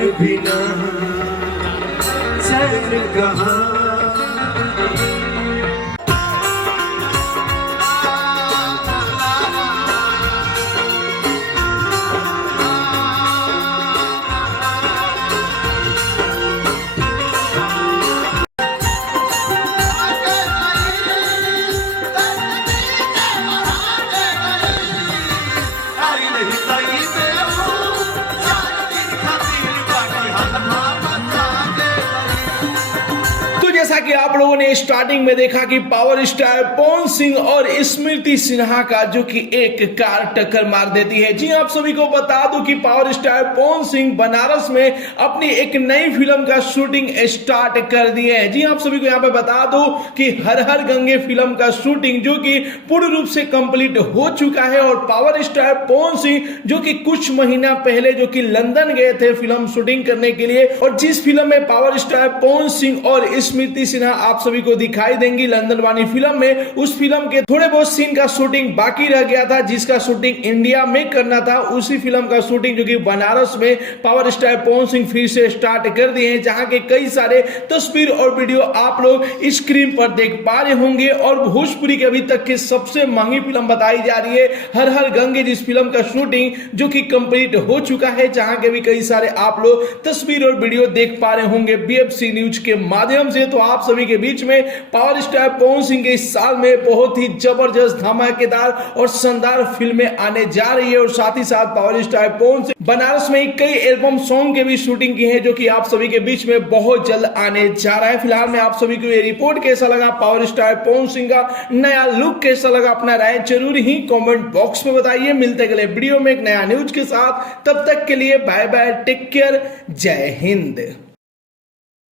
बिना चैन कहाँ। जैसा कि आप लोगों ने स्टार्टिंग में देखा कि पावर स्टार पवन सिंह और स्मृति सिन्हा का जो कि एक कार टक्कर मार देती है। जी आप सभी को बता दूं कि पावर स्टार पवन सिंह बनारस में अपनी एक नई फिल्म का शूटिंग स्टार्ट कर दिए हैं। जी आप सभी को यहां पे बता दूं कि हर हर गंगे फिल्म का शूटिंग जो कि पूर्ण रूप से कंप्लीट हो चुका है और पावर स्टार पवन सिंह जो कि कुछ महीना पहले जो कि लंदन गए थे फिल्म शूटिंग करने के लिए, और जिस फिल्म में पावर स्टार पवन सिंह और स्मृति सिन्हा आप सभी को दिखाई देंगी लंदन वाली फिल्म में, उस फिल्म के थोड़े बहुत सीन का शूटिंग बाकी रह गया था जिसका शूटिंग इंडिया में करना था। उसी फिल्म का शूटिंग जो कि बनारस में पावर स्टार पवन सिंह फिर से स्टार्ट कर दिए हैं, जहां के कई सारे तस्वीर और वीडियो आप लोग स्क्रीन पर देख पा रहे होंगे। और भोजपुरी के अभी तक की सबसे महंगी फिल्म बताई जा रही है हर हर गंगे, जिस फिल्म का शूटिंग जो कि कंप्लीट हो चुका है, जहां के भी कई सारे आप लोग तस्वीर और वीडियो देख पा रहे होंगे बीएफसी न्यूज के माध्यम से। तो आप सभी के बीच में पावर स्टार पवन सिंह के इस साल में बहुत ही जबरदस्त धमाकेदार और शानदार फिल्में आने जा रही है, और साथ ही साथ पावर स्टार पवन सिंह बनारस में कई एल्बम सॉन्ग के भी शूटिंग की है जो कि आप सभी के बीच में बहुत जल्द आने जा रहा है। फिलहाल में आप सभी को ये रिपोर्ट कैसा लगा, पावर स्टार पवन सिंह का नया लुक कैसा लगा, अपना राय जरूर ही कमेंट बॉक्स में बताइए। मिलते अगले वीडियो में एक नया न्यूज के साथ, तब तक के लिए बाय बाय, टेक केयर, जय हिंद।